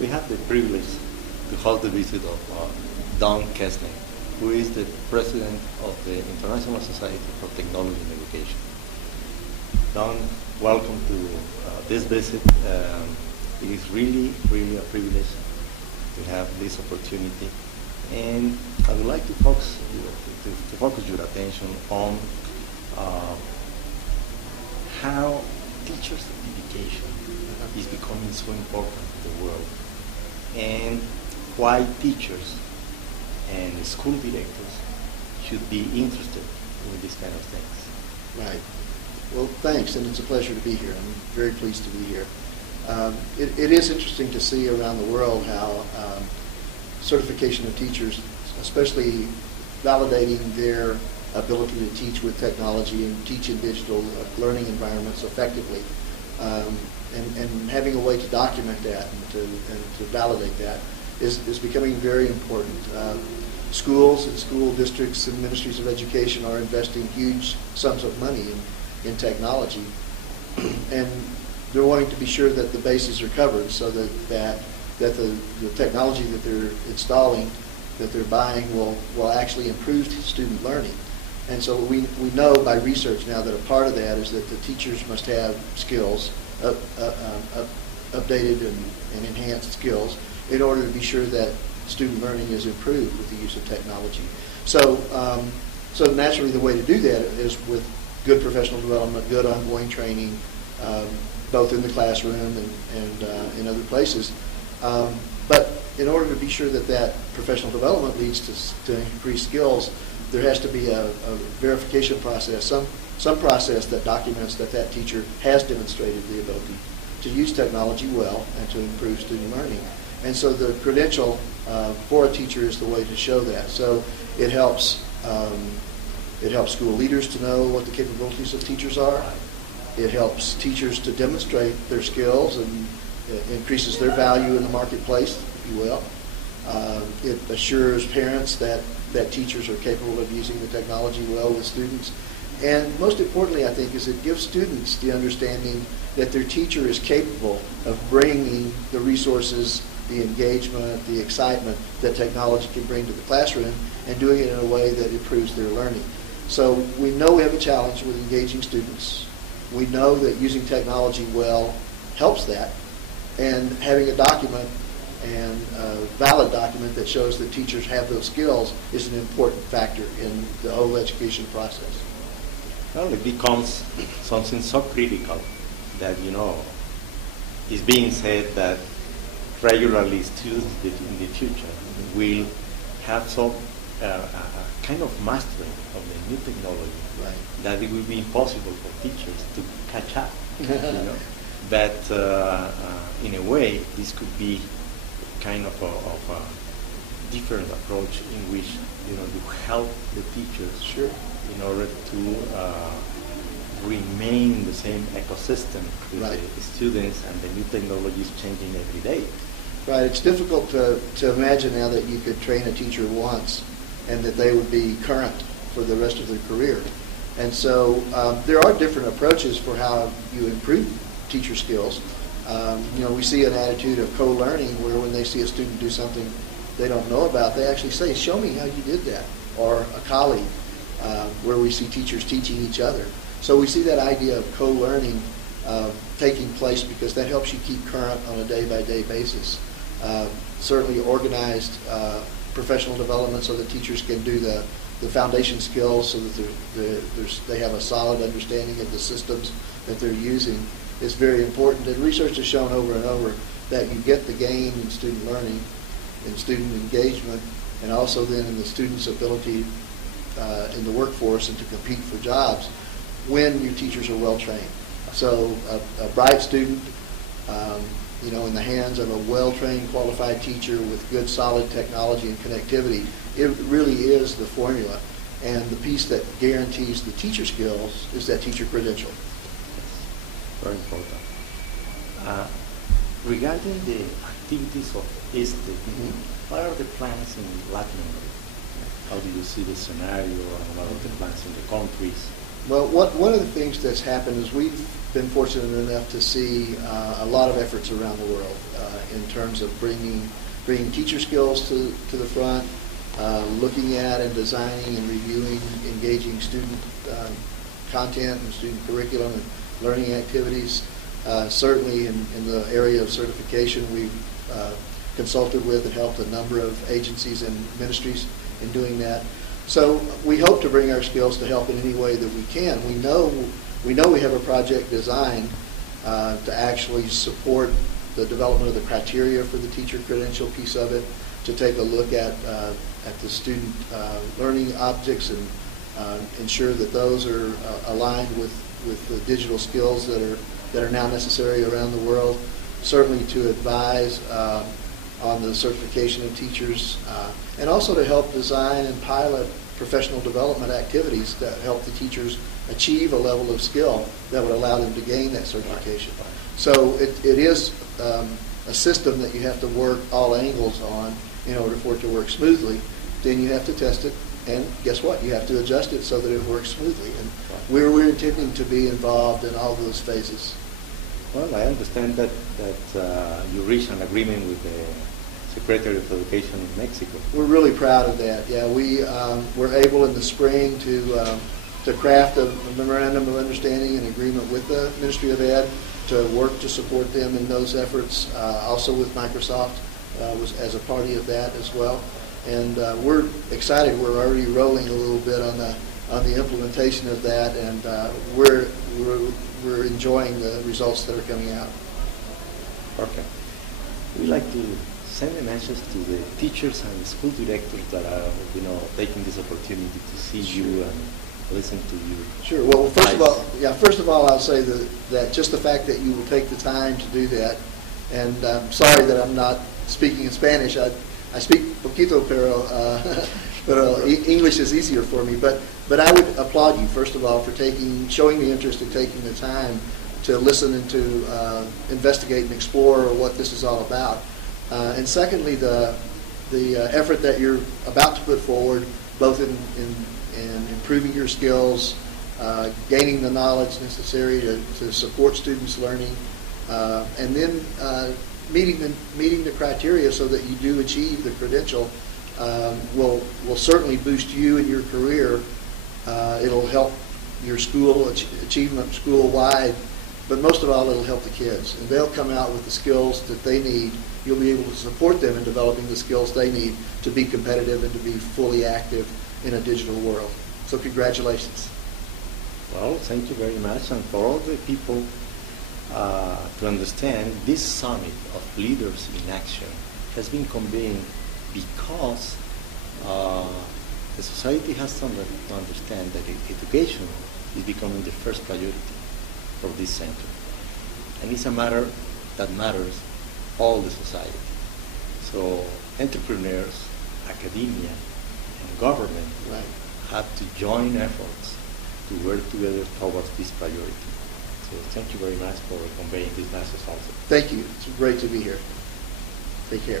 We have the privilege to hold the visit of Don Knezek, who is the president of the International Society for Technology and Education. Don, welcome to this visit. It is really, really a privilege to have this opportunity. And I would like to focus your attention on how teacher certification is becoming so important in the world, and why teachers and school directors should be interested in these kind of things. Right. Well, thanks, and it's a pleasure to be here. I'm very pleased to be here. It is interesting to see around the world how certification of teachers, especially validating their ability to teach with technology and teach in digital learning environments effectively, and having a way to document that and to validate that is becoming very important. Schools and school districts and ministries of education are investing huge sums of money in technology, and they're wanting to be sure that the bases are covered so that the technology that they're installing, that they're buying, will actually improve student learning. And so we know by research now that a part of that is that the teachers must have skills, updated and enhanced skills, in order to be sure that student learning is improved with the use of technology. So naturally the way to do that is with good professional development, good ongoing training, both in the classroom and in other places. But in order to be sure that professional development leads to increased skills, there has to be a verification process, some process that documents that teacher has demonstrated the ability to use technology well and to improve student learning. And so the credential for a teacher is the way to show that. So it helps school leaders to know what the capabilities of teachers are. It helps teachers to demonstrate their skills, and it increases their value in the marketplace, if you will. It assures parents that teachers are capable of using the technology well with students. And most importantly, I think, is it gives students the understanding that their teacher is capable of bringing the resources, the engagement, the excitement that technology can bring to the classroom, and doing it in a way that improves their learning. So we know we have a challenge with engaging students. We know that using technology well helps that, and having a document, and a valid document that shows that teachers have those skills, is an important factor in the whole education process. Well, it becomes something so critical that, it's being said that regularly students in the future will have some kind of mastering of the new technology, right, that it will be impossible for teachers to catch up. But in a way, this could be kind of a different approach in which you help the teachers, sure, in order to remain in the same ecosystem with right, the students, and the new technology is changing every day. Right. It's difficult to imagine now that you could train a teacher once and that they would be current for the rest of their career. And so there are different approaches for how you improve teacher skills. We see an attitude of co-learning where when they see a student do something they don't know about, they actually say, "Show me how you did that," or a colleague, where we see teachers teaching each other. So we see that idea of co-learning taking place because that helps you keep current on a day-by-day basis. Certainly organized professional development so that teachers can do the foundation skills so that they have a solid understanding of the systems that they're using is very important. And research has shown over and over that you get the gain in student learning, in student engagement, and also then in the student's ability in the workforce and to compete for jobs when your teachers are well trained. So a bright student, in the hands of a well-trained, qualified teacher with good, solid technology and connectivity, it really is the formula. And the piece that guarantees the teacher skills is that teacher credential. Very important. Regarding the activities of ESTE, what are the plans in Latin America? How do you see the scenario, and what are the plans in the countries? Well, one of the things that's happened is we've been fortunate enough to see a lot of efforts around the world in terms of bringing teacher skills to the front, looking at and designing and reviewing, engaging student content and student curriculum and learning activities. Certainly in the area of certification, we've consulted with and helped a number of agencies and ministries in doing that. So we hope to bring our skills to help in any way that we can. We know we have a project designed to actually support the development of the criteria for the teacher credential piece of it, to take a look at the student learning objects and ensure that those are aligned with the digital skills that are now necessary around the world. Certainly to advise on the certification of teachers, and also to help design and pilot professional development activities that help the teachers achieve a level of skill that would allow them to gain that certification. So it is a system that you have to work all angles on in order for it to work smoothly. Then you have to test it, and guess what? You have to adjust it so that it works smoothly. And we're intending to be involved in all those phases. Well, I understand that you reached an agreement with the Secretary of Education in Mexico. We're really proud of that. Yeah, we were able in the spring to craft a memorandum of understanding and agreement with the Ministry of Ed to work to support them in those efforts. Also with Microsoft was as a party of that as well. And we're excited. We're already rolling a little bit on the implementation of that, and we're enjoying the results that are coming out. Okay. We'd like to send a message to the teachers and the school directors that are, taking this opportunity to see you and listen to you. Sure. Well, first of all, I'll say that just the fact that you will take the time to do that, and I'm sorry that I'm not speaking in Spanish. I speak poquito, pero English is easier for me. But I would applaud you, first of all, for showing the interest and taking the time to listen and to investigate and explore what this is all about. And secondly, the effort that you're about to put forward, both in improving your skills, gaining the knowledge necessary to support students' learning, and then meeting the criteria so that you do achieve the credential, will certainly boost you in your career. It'll help your school achievement school-wide, but most of all, it'll help the kids. And they'll come out with the skills that they need. You'll be able to support them in developing the skills they need to be competitive and to be fully active in a digital world. So congratulations. Well, thank you very much. And for all the people to understand, this summit of leaders in action has been convened because the society has to understand that education is becoming the first priority for this center. And it's a matter that matters all the society. So entrepreneurs, academia, and government have to join efforts to work together towards this priority. So thank you very much for conveying this message also. Thank you. It's great to be here. Take care.